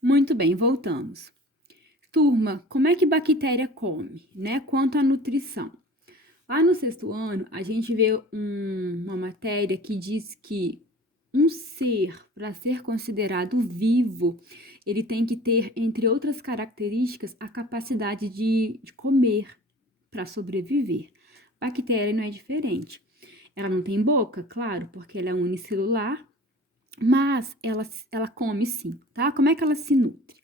Muito bem, voltamos. Turma, como é que bactéria come, né? Quanto à nutrição. Lá no sexto ano, a gente vê uma matéria que diz que um ser, para ser considerado vivo, ele tem que ter, entre outras características, a capacidade de comer para sobreviver. Bactéria não é diferente. Ela não tem boca, claro, porque ela é unicelular, mas ela come sim, tá? Como é que ela se nutre?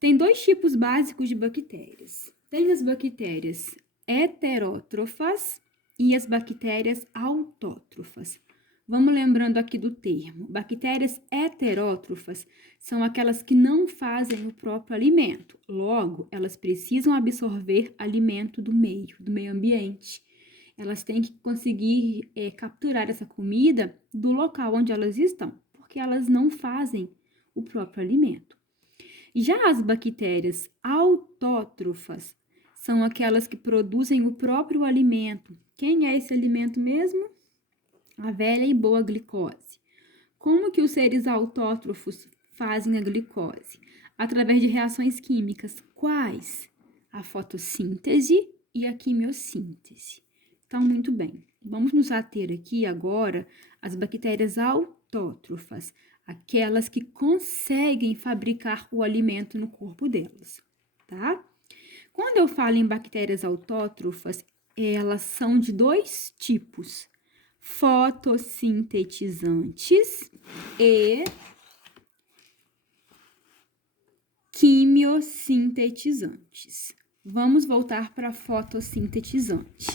Tem dois tipos básicos de bactérias. Tem as bactérias heterótrofas e as bactérias autótrofas. Vamos lembrando aqui do termo. Bactérias heterótrofas são aquelas que não fazem o próprio alimento. Logo, elas precisam absorver alimento do meio ambiente. Elas têm que conseguir capturar essa comida do local onde elas estão, porque elas não fazem o próprio alimento. Já as bactérias autótrofas são aquelas que produzem o próprio alimento. Quem é esse alimento mesmo? A velha e boa glicose. Como que os seres autótrofos fazem a glicose? Através de reações químicas. Quais? A fotossíntese e a quimiossíntese. Então, muito bem. Vamos nos ater aqui agora às bactérias autótrofas, aquelas que conseguem fabricar o alimento no corpo delas, tá? Quando eu falo em bactérias autótrofas, elas são de dois tipos: fotossintetizantes e quimiosintetizantes. Vamos voltar para fotossintetizante.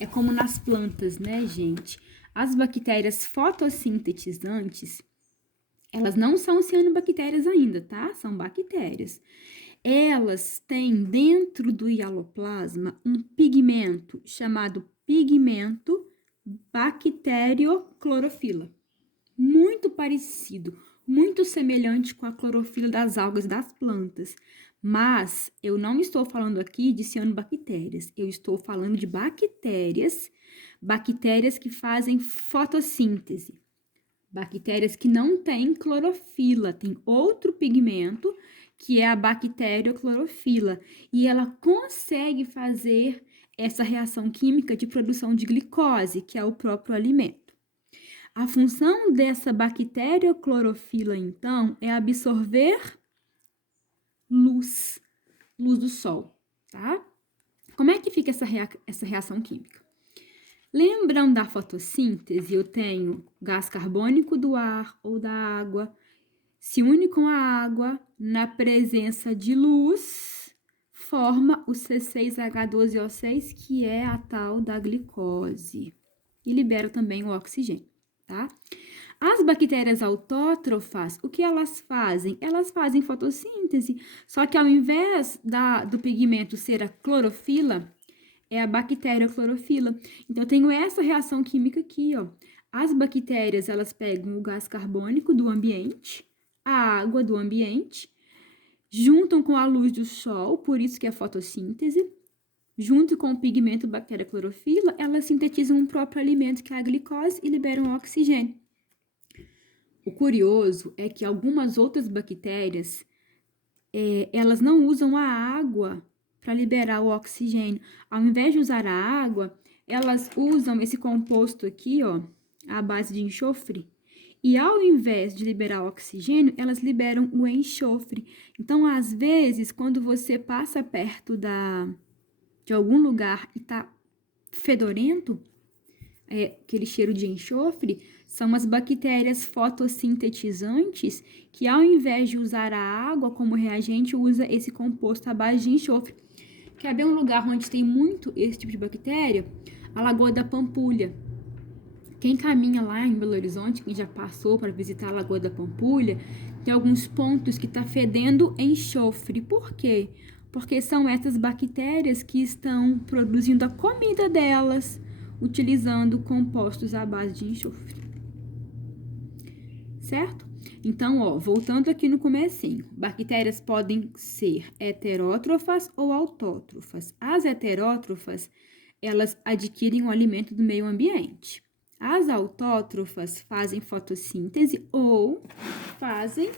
É como nas plantas, né, gente? As bactérias fotossintetizantes, elas não são cianobactérias ainda, tá? São bactérias. Elas têm dentro do hialoplasma um pigmento chamado pigmento bacterioclorofila. Muito parecido, muito semelhante com a clorofila das algas das plantas. Mas eu não estou falando aqui de cianobactérias, eu estou falando de bactérias que fazem fotossíntese. Bactérias que não têm clorofila, tem outro pigmento, que é a bacterioclorofila, e ela consegue fazer essa reação química de produção de glicose, que é o próprio alimento. A função dessa bacterioclorofila, então, é absorver luz do sol, tá? Como é que fica essa reação química? Lembrando da fotossíntese, eu tenho gás carbônico do ar ou da água, se une com a água na presença de luz, forma o C6H12O6, que é a tal da glicose, e libera também o oxigênio, tá? As bactérias autótrofas, o que elas fazem? Elas fazem fotossíntese, só que ao invés do pigmento ser a clorofila, é a bacterioclorofila. Então, eu tenho essa reação química aqui, ó. As bactérias, elas pegam o gás carbônico do ambiente, a água do ambiente, juntam com a luz do sol, por isso que é fotossíntese, junto com o pigmento bacterioclorofila, elas sintetizam um próprio alimento, que é a glicose, e liberam o oxigênio. O curioso é que algumas outras bactérias, elas não usam a água para liberar o oxigênio. Ao invés de usar a água, elas usam esse composto aqui, ó, à base de enxofre. E ao invés de liberar o oxigênio, elas liberam o enxofre. Então, às vezes, quando você passa perto de algum lugar e tá fedorento, aquele cheiro de enxofre, são as bactérias fotossintetizantes que, ao invés de usar a água como reagente, usa esse composto à base de enxofre. Quer ver um lugar onde tem muito esse tipo de bactéria? A Lagoa da Pampulha. Quem caminha lá em Belo Horizonte, quem já passou para visitar a Lagoa da Pampulha, tem alguns pontos que está fedendo enxofre. Por quê? Porque são essas bactérias que estão produzindo a comida delas, utilizando compostos à base de enxofre. Certo? Então, ó, voltando aqui no comecinho, bactérias podem ser heterótrofas ou autótrofas. As heterótrofas, elas adquirem o alimento do meio ambiente. As autótrofas fazem fotossíntese ou fazem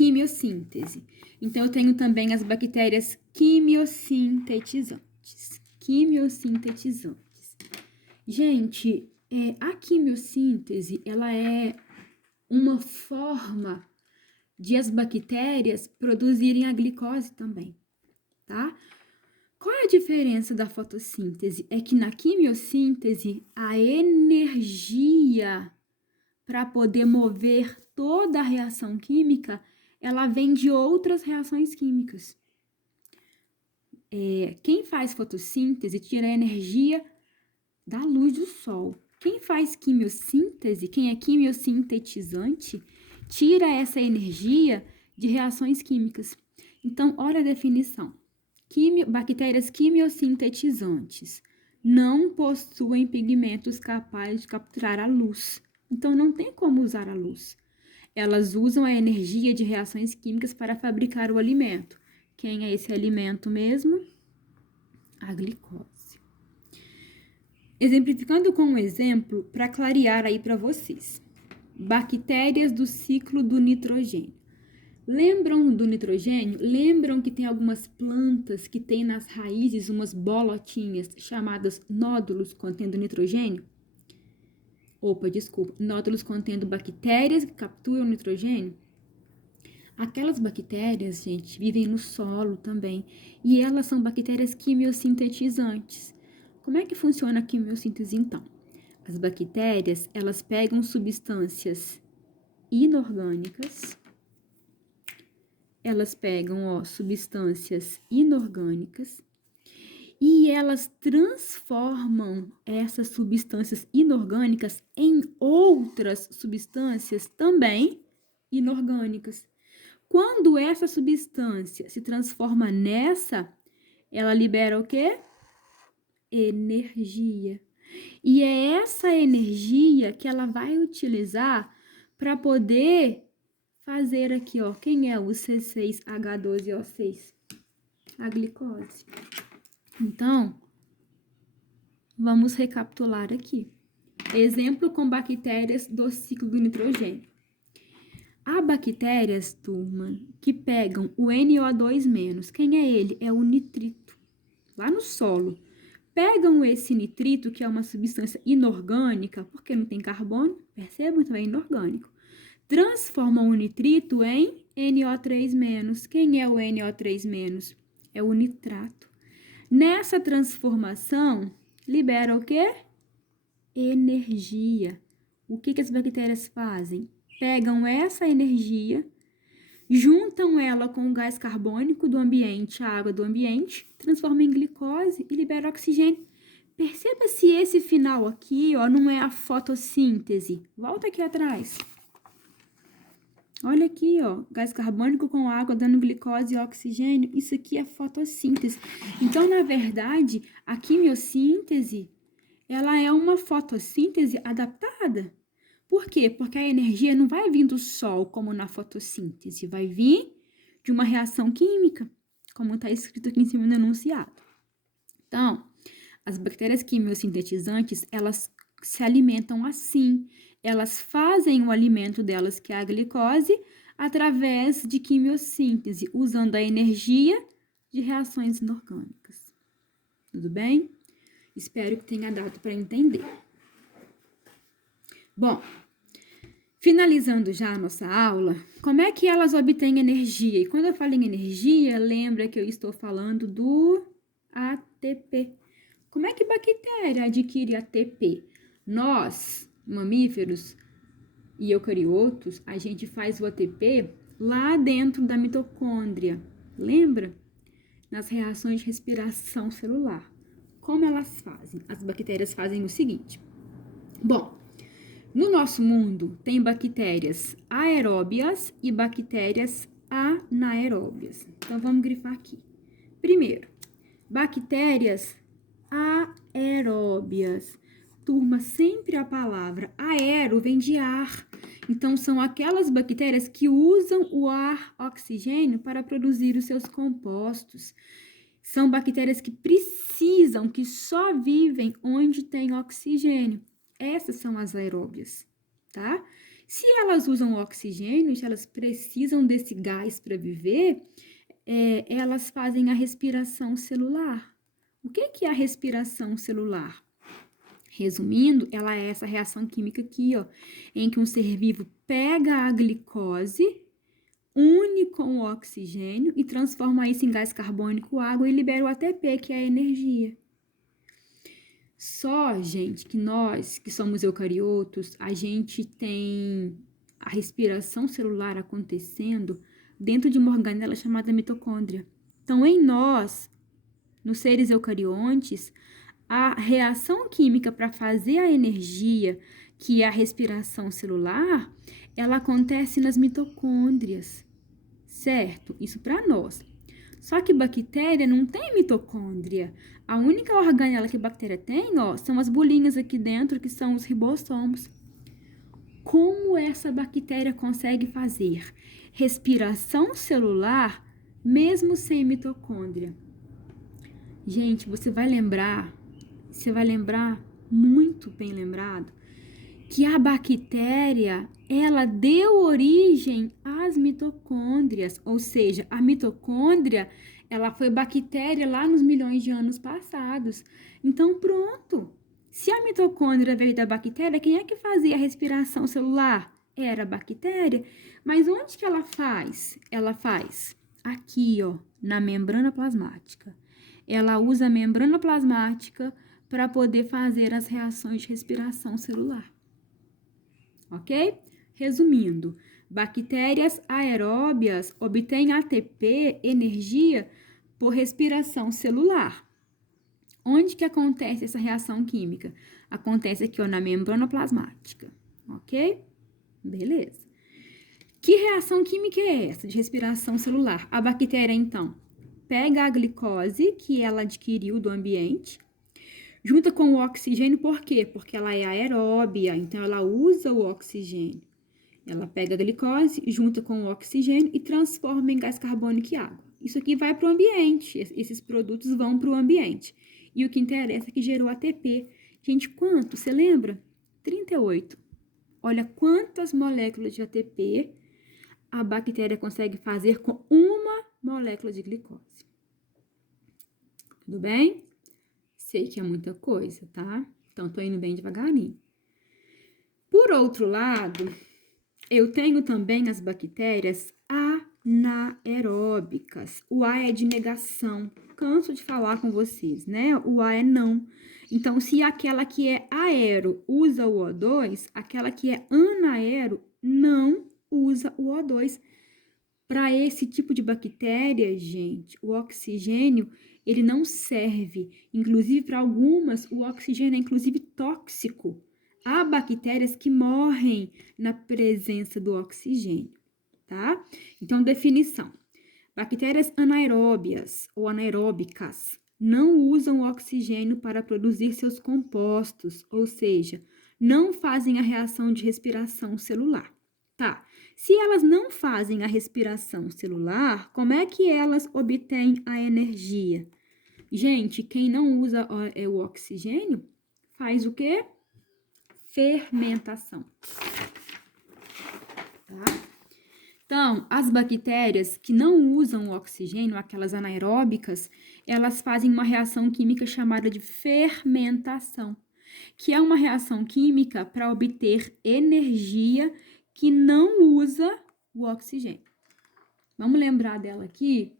quimiossíntese. Então, eu tenho também as bactérias quimiosintetizantes. Quimiosintetizantes. Gente, a quimiossíntese, ela é uma forma de as bactérias produzirem a glicose também, tá? Qual é a diferença da fotossíntese? É que na quimiossíntese, a energia para poder mover toda a reação química, ela vem de outras reações químicas. Quem faz fotossíntese tira a energia da luz do sol. Quem faz quimiossíntese, quem é quimiosintetizante, tira essa energia de reações químicas. Então, olha a definição. Bactérias quimiosintetizantes não possuem pigmentos capazes de capturar a luz. Então, não tem como usar a luz. Elas usam a energia de reações químicas para fabricar o alimento. Quem é esse alimento mesmo? A glicose. Exemplificando com um exemplo para clarear aí para vocês. Bactérias do ciclo do nitrogênio. Lembram do nitrogênio? Lembram que tem algumas plantas que tem nas raízes umas bolotinhas chamadas nódulos contendo nitrogênio? Nódulos contendo bactérias que capturam nitrogênio? Aquelas bactérias, gente, vivem no solo também. E elas são bactérias quimiosintetizantes. Como é que funciona a quimiossíntese, então? As bactérias, elas pegam substâncias inorgânicas. E elas transformam essas substâncias inorgânicas em outras substâncias também inorgânicas. Quando essa substância se transforma nessa, ela libera o quê? Energia. E é essa energia que ela vai utilizar para poder fazer aqui, ó. Quem é o C6H12O6? A glicose. Então, vamos recapitular aqui. Exemplo com bactérias do ciclo do nitrogênio. Há bactérias, turma, que pegam o NO2-. Quem é ele? É o nitrito, lá no solo. Pegam esse nitrito, que é uma substância inorgânica, porque não tem carbono, percebam, então é inorgânico. Transformam o nitrito em NO3-. Quem é o NO3-? É o nitrato. Nessa transformação, libera o quê? Energia. O que as bactérias fazem? Pegam essa energia, juntam ela com o gás carbônico do ambiente, a água do ambiente, transformam em glicose e libera oxigênio. Perceba se esse final aqui, ó, não é a fotossíntese. Volta aqui atrás. Olha aqui, ó, gás carbônico com água dando glicose e oxigênio. Isso aqui é fotossíntese. Então, na verdade, a quimiossíntese, ela é uma fotossíntese adaptada. Por quê? Porque a energia não vai vir do sol, como na fotossíntese, vai vir de uma reação química, como está escrito aqui em cima no enunciado. Então, as bactérias quimiosintetizantes, elas se alimentam assim. Elas fazem o alimento delas, que é a glicose, através de quimiossíntese, usando a energia de reações inorgânicas. Tudo bem? Espero que tenha dado para entender. Bom, finalizando já a nossa aula, como é que elas obtêm energia? E quando eu falo em energia, lembra que eu estou falando do ATP. Como é que bactéria adquire ATP? Nós, mamíferos e eucariotos, a gente faz o ATP lá dentro da mitocôndria. Lembra? Nas reações de respiração celular. Como elas fazem? As bactérias fazem o seguinte. Bom, no nosso mundo tem bactérias aeróbias e bactérias anaeróbias. Então, vamos grifar aqui. Primeiro, bactérias aeróbias. Turma, sempre a palavra aero vem de ar. Então, são aquelas bactérias que usam o ar oxigênio para produzir os seus compostos. São bactérias que precisam, que só vivem onde tem oxigênio. Essas são as aeróbias, tá? Se elas usam oxigênio, se elas precisam desse gás para viver, elas fazem a respiração celular. O que é a respiração celular? Resumindo, ela é essa reação química aqui, ó, em que um ser vivo pega a glicose, une com o oxigênio e transforma isso em gás carbônico, água e libera o ATP, que é a energia. Só, gente, que nós, que somos eucariotos, a gente tem a respiração celular acontecendo dentro de uma organela chamada mitocôndria. Então, em nós, nos seres eucariontes, a reação química para fazer a energia, que é a respiração celular, ela acontece nas mitocôndrias, certo? Isso para nós. Só que bactéria não tem mitocôndria. A única organela que a bactéria tem, ó, são as bolinhas aqui dentro, que são os ribossomos. Como essa bactéria consegue fazer respiração celular mesmo sem mitocôndria? Gente, você vai lembrar muito bem lembrado, que a bactéria, ela deu origem às mitocôndrias, ou seja, a mitocôndria, ela foi bactéria lá nos milhões de anos passados. Então, pronto. Se a mitocôndria veio da bactéria, quem é que fazia a respiração celular? Era a bactéria. Mas onde que ela faz? Ela faz aqui, ó, na membrana plasmática. Ela usa a membrana plasmática para poder fazer as reações de respiração celular. Ok? Resumindo, bactérias aeróbias obtêm ATP, energia, por respiração celular. Onde que acontece essa reação química? Acontece aqui, ó, na membrana plasmática. Ok? Beleza. Que reação química é essa de respiração celular? A bactéria, então, pega a glicose que ela adquiriu do ambiente, junta com o oxigênio, por quê? Porque ela é aeróbia, então ela usa o oxigênio. Ela pega a glicose, junta com o oxigênio e transforma em gás carbônico e água. Isso aqui vai para o ambiente, esses produtos vão para o ambiente. E o que interessa é que gerou ATP. Gente, quanto? Você lembra? 38. Olha quantas moléculas de ATP a bactéria consegue fazer com uma molécula de glicose. Tudo bem? Sei que é muita coisa, tá? Então, tô indo bem devagarinho. Por outro lado, eu tenho também as bactérias anaeróbicas. O A é de negação. Canso de falar com vocês, né? O A é não. Então, se aquela que é aero usa o O2, aquela que é anaero não usa o O2. Para esse tipo de bactéria, gente, o oxigênio, ele não serve. Inclusive, para algumas, o oxigênio é inclusive tóxico. Há bactérias que morrem na presença do oxigênio, tá? Então, definição. Bactérias anaeróbias ou anaeróbicas não usam o oxigênio para produzir seus compostos, ou seja, não fazem a reação de respiração celular. Tá, se elas não fazem a respiração celular, como é que elas obtêm a energia? Gente, quem não usa o oxigênio faz o quê? Fermentação. Tá? Então, as bactérias que não usam o oxigênio, aquelas anaeróbicas, elas fazem uma reação química chamada de fermentação, que é uma reação química para obter energia que não usa o oxigênio. Vamos lembrar dela aqui?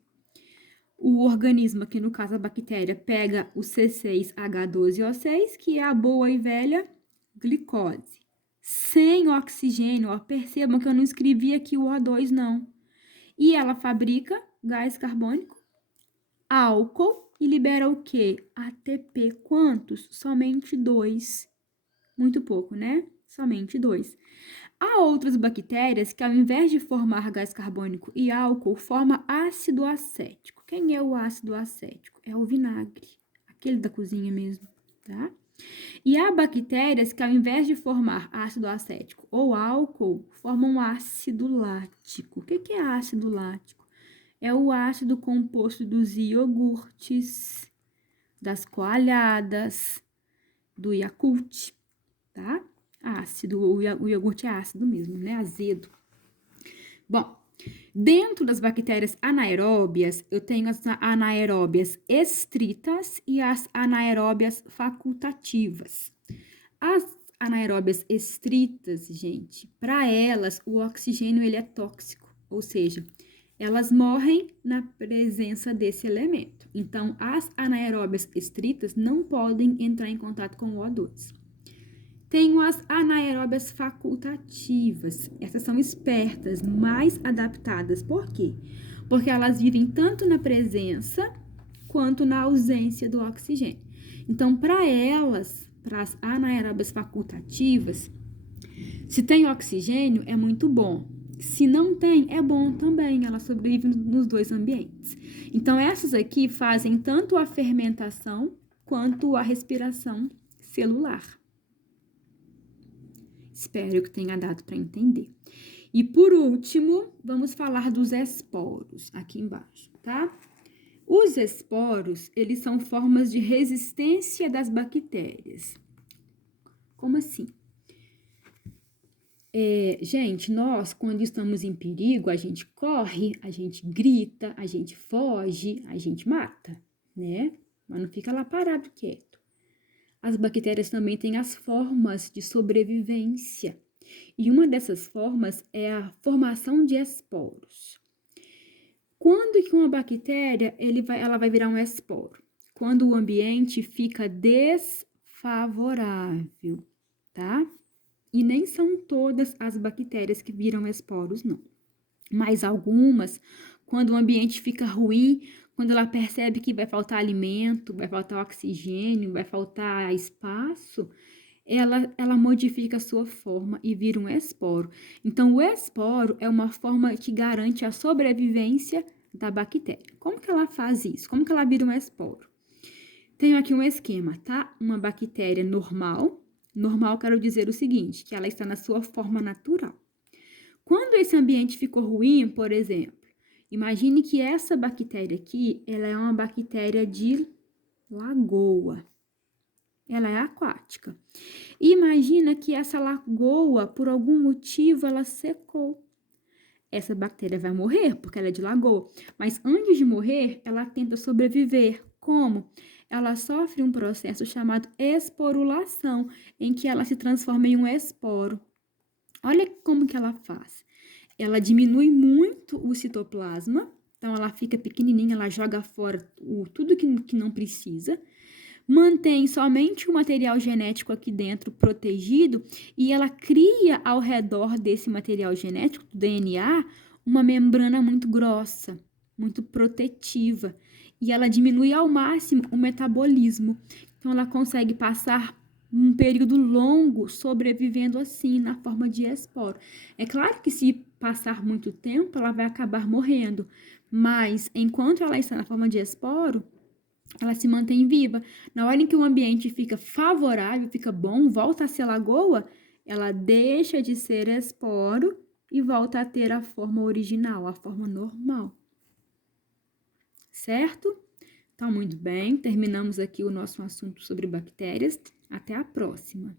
O organismo, aqui no caso a bactéria, pega o C6H12O6, que é a boa e velha glicose. Sem oxigênio, ó, percebam que eu não escrevi aqui o O2, não. E ela fabrica gás carbônico, álcool e libera o quê? ATP. Quantos? Somente 2. Muito pouco, né? Somente 2. Há outras bactérias que, ao invés de formar gás carbônico e álcool, forma ácido acético. Quem é o ácido acético? É o vinagre, aquele da cozinha mesmo, tá? E há bactérias que, ao invés de formar ácido acético ou álcool, formam ácido lático. O que é ácido lático? É o ácido composto dos iogurtes, das coalhadas, do Yakult, tá? ácido, o iogurte é ácido mesmo, né? Azedo. Bom, dentro das bactérias anaeróbias, eu tenho as anaeróbias estritas e as anaeróbias facultativas. As anaeróbias estritas, gente, para elas o oxigênio ele é tóxico, ou seja, elas morrem na presença desse elemento. Então, as anaeróbias estritas não podem entrar em contato com o O2. Tenho as anaeróbias facultativas. Essas são espertas, mais adaptadas. Por quê? Porque elas vivem tanto na presença quanto na ausência do oxigênio. Então, para elas, para as anaeróbias facultativas, se tem oxigênio, é muito bom. Se não tem, é bom também. Elas sobrevivem nos dois ambientes. Então, essas aqui fazem tanto a fermentação quanto a respiração celular. Espero que tenha dado para entender. E por último, vamos falar dos esporos aqui embaixo, tá? Os esporos, eles são formas de resistência das bactérias. Como assim? Gente, nós, quando estamos em perigo, a gente corre, a gente grita, a gente foge, a gente mata, né? Mas não fica lá parado quieto. As bactérias também têm as formas de sobrevivência. E uma dessas formas é a formação de esporos. Quando que uma bactéria ela vai virar um esporo? Quando o ambiente fica desfavorável, tá? E nem são todas as bactérias que viram esporos, não. Mas algumas, quando o ambiente fica ruim, quando ela percebe que vai faltar alimento, vai faltar oxigênio, vai faltar espaço, ela modifica a sua forma e vira um esporo. Então, o esporo é uma forma que garante a sobrevivência da bactéria. Como que ela faz isso? Como que ela vira um esporo? Tenho aqui um esquema, tá? Uma bactéria normal. Normal, quero dizer o seguinte, que ela está na sua forma natural. Quando esse ambiente ficou ruim, por exemplo, imagine que essa bactéria aqui, ela é uma bactéria de lagoa. Ela é aquática. E imagina que essa lagoa, por algum motivo, ela secou. Essa bactéria vai morrer, porque ela é de lagoa. Mas antes de morrer, ela tenta sobreviver. Como? Ela sofre um processo chamado esporulação, em que ela se transforma em um esporo. Olha como que ela faz. Ela diminui muito o citoplasma, então ela fica pequenininha, ela joga fora tudo que não precisa, mantém somente o material genético aqui dentro protegido e ela cria ao redor desse material genético, do DNA, uma membrana muito grossa, muito protetiva, e ela diminui ao máximo o metabolismo. Então ela consegue passar um período longo sobrevivendo assim, na forma de esporo. É claro que se passar muito tempo, ela vai acabar morrendo, mas enquanto ela está na forma de esporo, ela se mantém viva. Na hora em que o ambiente fica favorável, fica bom, volta a ser lagoa, ela deixa de ser esporo e volta a ter a forma original, a forma normal. Certo? Então, muito bem, terminamos aqui o nosso assunto sobre bactérias. Até a próxima!